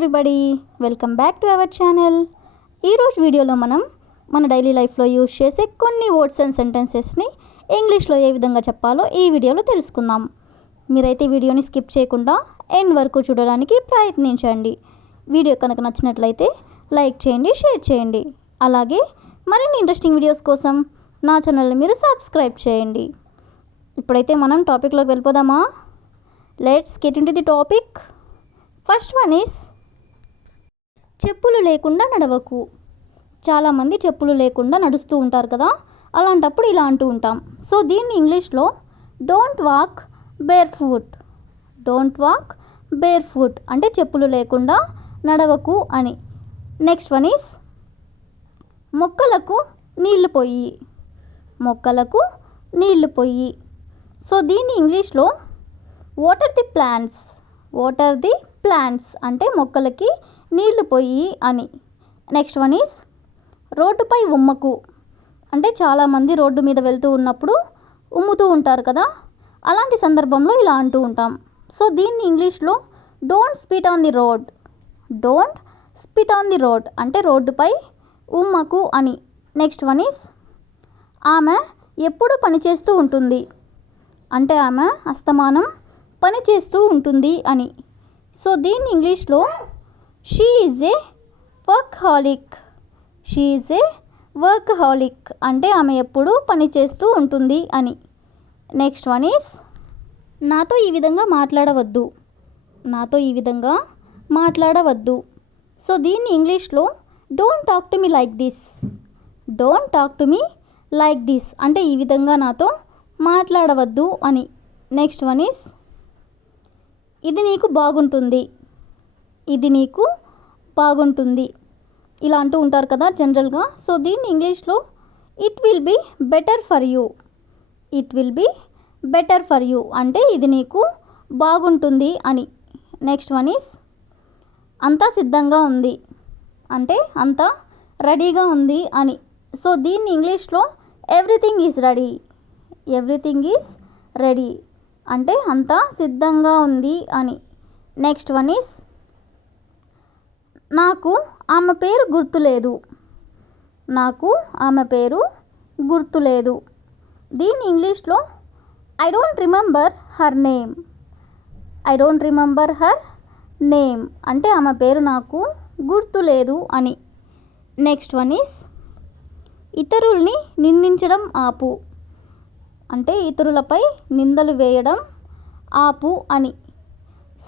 Everybody, welcome back to our channel. ఈరోజు వీడియోలో మనం మన డైలీ లైఫ్లో యూజ్ చేసే కొన్ని వర్డ్స్ అండ్ సెంటెన్సెస్ని ఇంగ్లీష్లో ఏ విధంగా చెప్పాలో ఈ వీడియోలో తెలుసుకుందాం. మీరైతే వీడియోని స్కిప్ చేయకుండా ఎండ్ వరకు చూడడానికి ప్రయత్నించండి. వీడియో కనుక నచ్చినట్లయితే లైక్ చేయండి, షేర్ చేయండి. అలాగే మరిన్ని ఇంట్రెస్టింగ్ వీడియోస్ కోసం నా ఛానల్ని మీరు సబ్స్క్రైబ్ చేయండి. ఇప్పుడైతే మనం టాపిక్లోకి వెళ్ళిపోదామా? Let's get into the topic. First one is చెప్పులు లేకుండా నడవకు. చాలామంది చెప్పులు లేకుండా నడుస్తూ ఉంటారు కదా, అలాంటప్పుడు ఇలా అంటూ ఉంటాం. సో దీన్ని ఇంగ్లీష్లో don't walk bear foot. Don't walk bear foot అంటే చెప్పులు లేకుండా నడవకు అని. నెక్స్ట్ వన్ ఈస్ మొక్కలకు నీళ్లు పొయ్యి. మొక్కలకు నీళ్లు పొయ్యి. సో దీన్ని ఇంగ్లీష్లో water the plants. Water the plants అంటే మొక్కలకి నీళ్లు పొయ్యి అని. నెక్స్ట్ వన్ ఈస్ రోడ్డుపై ఉమ్మకు. అంటే చాలామంది రోడ్డు మీద వెళ్తూ ఉన్నప్పుడు ఉమ్ముతూ ఉంటారు కదా, అలాంటి సందర్భంలో ఇలా అంటూ ఉంటాం. సో దీన్ని ఇంగ్లీష్లో don't spit on the road. Don't spit on the road అంటే రోడ్డుపై ఉమ్మకు అని. నెక్స్ట్ వన్ ఈస్ ఆమె ఎప్పుడు పనిచేస్తూ ఉంటుంది. అంటే ఆమె అస్తమానం పని చేస్తూ ఉంటుంది అని. సో దీన్ని ఇంగ్లీష్లో she is a workaholic. She is a workaholic అంటే ఆమె ఎప్పుడు పని చేస్తూ ఉంటుంది అని. నెక్స్ట్ వన్ ఈస్ నాతో ఈ విధంగా మాట్లాడవద్దు. నాతో ఈ విధంగా మాట్లాడవద్దు. సో దీన్ని ఇంగ్లీష్లో don't talk to me like this. Don't talk to me like this అంటే ఈ విధంగా నాతో మాట్లాడవద్దు అని. నెక్స్ట్ వన్ ఈస్ ఇది నీకు బాగుంటుంది. ఇది నీకు బాగుంటుంది ఇలా అంటూ ఉంటారు కదా జనరల్గా. సో దీన్ని ఇంగ్లీష్లో it will be better for you. It will be better for you అంటే ఇది నీకు బాగుంటుంది అని. నెక్స్ట్ వన్ ఈస్ అంతా సిద్ధంగా ఉంది. అంటే అంతా రెడీగా ఉంది అని. సో దీన్ని ఇంగ్లీష్లో everything is ready. Everything is ready అంటే అంతా సిద్ధంగా ఉంది అని. నెక్స్ట్ వన్ ఈస్ నాకు ఆమె పేరు గుర్తులేదు. నాకు ఆమె పేరు గుర్తులేదు. దీన్ని ఇంగ్లీష్లో I don't remember her name. I don't remember her name అంటే ఆమె పేరు నాకు గుర్తులేదు అని. నెక్స్ట్ వన్ ఈస్ ఇతరుల్ని నిందించడం ఆపు. అంటే ఇతరులపై నిందలు వేయడం ఆపు అని.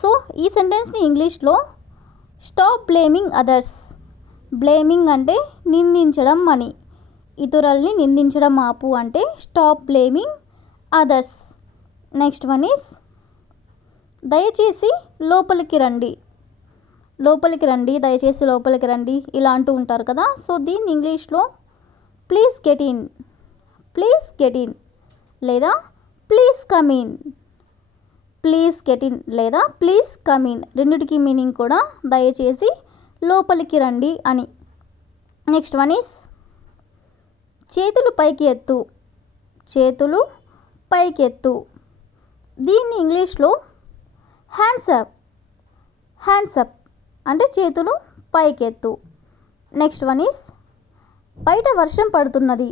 సో ఈ సెంటెన్స్ని ఇంగ్లీష్లో స్టాప్ బ్లేమింగ్ అదర్స్. బ్లేమింగ్ అంటే నిందించడం అని. ఇతరుల్ని నిందించడం ఆపు అంటే stop blaming others. Next one is దయచేసి లోపలికి రండి. లోపలికి రండి, దయచేసి లోపలికి రండి ఇలా అంటూ ఉంటారు కదా. సో దీన్ని ఇంగ్లీష్లో please get in. Please get in లేదా please come in. Please get in లేదా ప్లీజ్ కమ్ ఇన్ రెండిటికి మీనింగ్ కూడా దయచేసి లోపలికి రండి అని. నెక్స్ట్ వన్ ఈస్ చేతులు పైకి ఎత్తు. చేతులు పైకి ఎత్తు. దీన్ని ఇంగ్లీష్లో హ్యాండ్స్ అప్. హ్యాండ్స్ అప్ అంటే చేతులు పైకెత్తు. నెక్స్ట్ వన్ ఈస్ బయట వర్షం పడుతున్నది.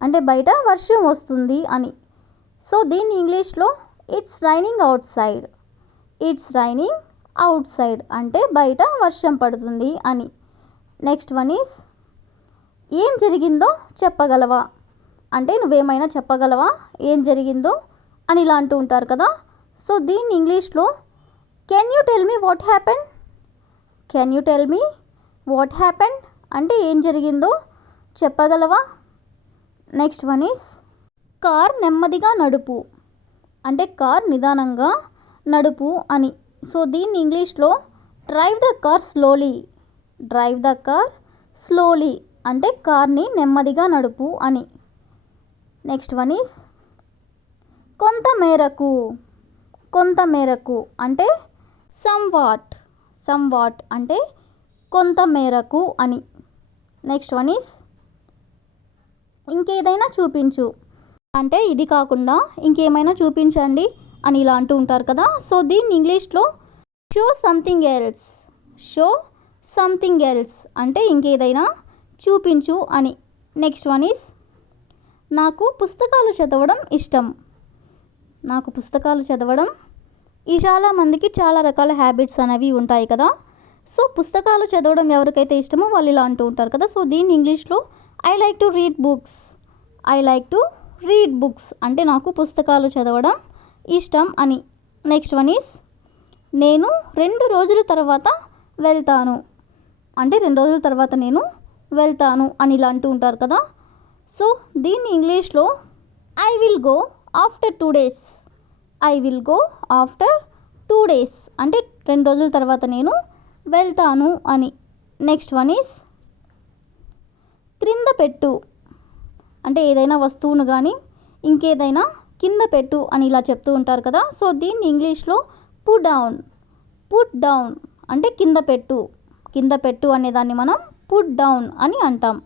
అంటే బయట వర్షం వస్తుంది అని. సో దీన్ని ఇంగ్లీష్లో it's raining out side. It's raining out side అంటే బయట వర్షం పడుతుంది అని. నెక్స్ట్ వన్ ఈస్ ఏం జరిగిందో చెప్పగలవా. అంటే నువ్వేమైనా చెప్పగలవా ఏం జరిగిందో అని ఇలా అంటూ ఉంటారు కదా. సో దీన్ని ఇంగ్లీష్లో can you tell me what happened. Can you tell me what happened అంటే ఏం జరిగిందో చెప్పగలవా. నెక్స్ట్ వన్ ఈస్ కార్ నెమ్మదిగా నడుపు. అంటే కార్ నిదానంగా నడుపు అని. సో దీన్ని ఇంగ్లీష్లో drive the car slowly. Drive the car slowly అంటే కార్ని నెమ్మదిగా నడుపు అని. నెక్స్ట్ వన్ ఈస్ కొంత మేరకు. కొంత మేరకు అంటే సమ్ వాట్. సమ్ వాట్ అంటే కొంత మేరకు అని. నెక్స్ట్ వన్ ఈస్ ఇంకేదైనా చూపించు. అంటే ఇది కాకుండా ఇంకేమైనా చూపించండి అని ఇలా అంటూ ఉంటారు కదా. సో దీన్ని ఇంగ్లీష్లో show something else. Show something else అంటే ఇంకేదైనా చూపించు అని. నెక్స్ట్ వన్ ఈస్ నాకు పుస్తకాలు చదవడం ఇష్టం. నాకు పుస్తకాలు చదవడం చాలామందికి చాలా రకాల హ్యాబిట్స్ అనేవి ఉంటాయి కదా. సో పుస్తకాలు చదవడం ఎవరికైతే ఇష్టమో వాళ్ళు ఇలా అంటూ ఉంటారు కదా. సో దీన్ని ఇంగ్లీష్లో I like to read books. I like to read books అంటే నాకు పుస్తకాలు చదవడం ఇష్టం అని. నెక్స్ట్ వన్ ఈస్ నేను 2 రోజుల తర్వాత వెళ్తాను అంటే 2 రోజుల తర్వాత నేను వెళ్తాను అని ఇలా అంటూ ఉంటారు కదా. సో దీన్ని ఇంగ్లీష్లో I will go after 2 days. I will go after 2 days అంటే 2 రోజుల తర్వాత నేను వెళ్తాను అని. నెక్స్ట్ వన్ ఈస్ క్రింద పెట్టు అంటే ఏదైనా వస్తువును కానీ ఇంకేదైనా కింద పెట్టు అని ఇలా చెప్తూ ఉంటారు కదా. సో దీన్ని ఇంగ్లీష్లో పుట్ డౌన్. పుట్ డౌన్ అంటే కింద పెట్టు. కింద పెట్టు అనేదాన్ని మనం పుట్ డౌన్ అని అంటాం.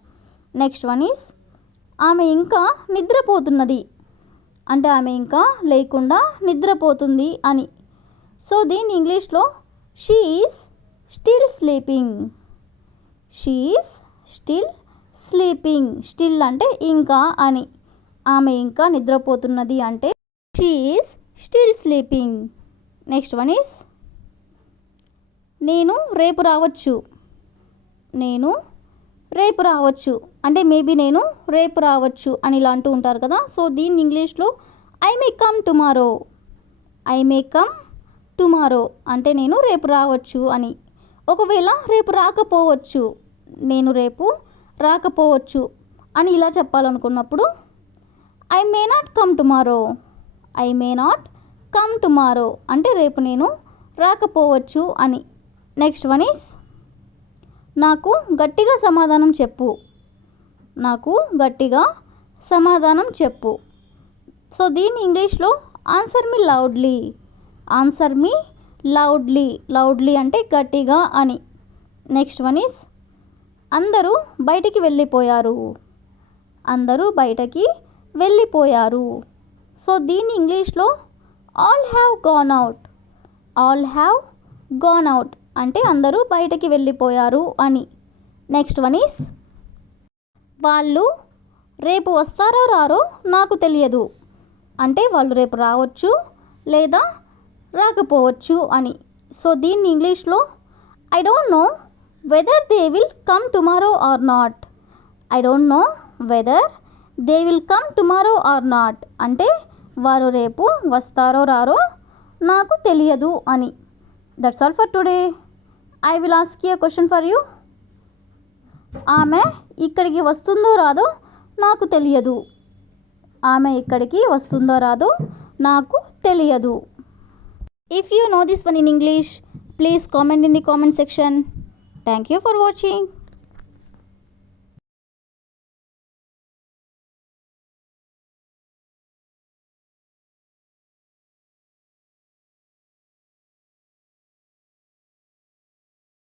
నెక్స్ట్ వన్ ఈస్ ఆమె ఇంకా నిద్రపోతున్నది అంటే ఆమె ఇంకా లేకుండా నిద్రపోతుంది అని. సో దీన్ని ఇంగ్లీష్లో she is still sleeping. She is still sleeping. Still అంటే ఇంకా అని. ఆమె ఇంకా నిద్రపోతున్నది అంటే she is still sleeping. Next one is నేను రేపు రావచ్చు. నేను రేపు రావచ్చు అంటే మేబీ నేను రేపు రావచ్చు అని ఇలా అంటూ ఉంటారు కదా. సో దీన్ని ఇంగ్లీష్లో I may come tomorrow. I may come tomorrow అంటే నేను రేపు రావచ్చు అని. ఒకవేళ రేపు రాకపోవచ్చు, నేను రేపు రాకపోవచ్చు అని ఇలా చెప్పాలనుకున్నప్పుడు I may not come tomorrow. I may not come tomorrow అంటే రేపు నేను రాకపోవచ్చు అని. నెక్స్ట్ వన్ ఈస్ నాకు గట్టిగా సమాధానం చెప్పు. నాకు గట్టిగా సమాధానం చెప్పు. సో దీన్ని ఇంగ్లీష్లో ఆన్సర్ మీ లౌడ్లీ. ఆన్సర్ మీ లౌడ్లీ. లౌడ్లీ అంటే గట్టిగా అని. నెక్స్ట్ వన్ ఈస్ అందరూ బయటికి వెళ్ళిపోయారు. అందరూ బయటకి వెళ్ళిపోయారు. సో దీన్ని ఇంగ్లీష్లో all have gone out. All have gone out అంటే అందరూ బయటకి వెళ్ళిపోయారు అని. నెక్స్ట్ వన్ ఈస్ వాళ్ళు రేపు వస్తారో రారో నాకు తెలియదు అంటే వాళ్ళు రేపు రావచ్చు లేదా రాకపోవచ్చు అని. సో దీన్ని ఇంగ్లీష్లో I don't know whether they will come tomorrow or not. I don't know whether they will come tomorrow or not అంటే వారు రేపు వస్తారో రారో నాకు తెలియదు అని. That's all for today. I will ask you a question for you. ఆమె ఇక్కడికి వస్తుందో రాదో నాకు తెలియదు. ఆమె ఇక్కడికి వస్తుందో రాదో నాకు తెలియదు. If you know this one in English, please comment in the comment section. Thank you for watching.